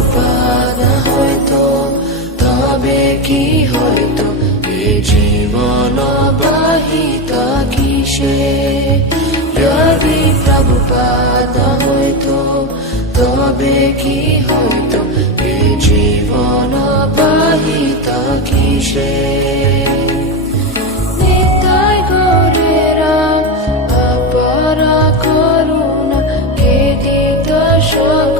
প্রভুপাদ হয়তো, তবে কি হয়তো এ জীবন বাহিতা কিসে? যদি প্রভুপাদ হয়তো, তবে কি হয়তো এ জীবন বাহিতা কিসে? নিতাই গৌরেরা অপার করুণা কে দিত সকল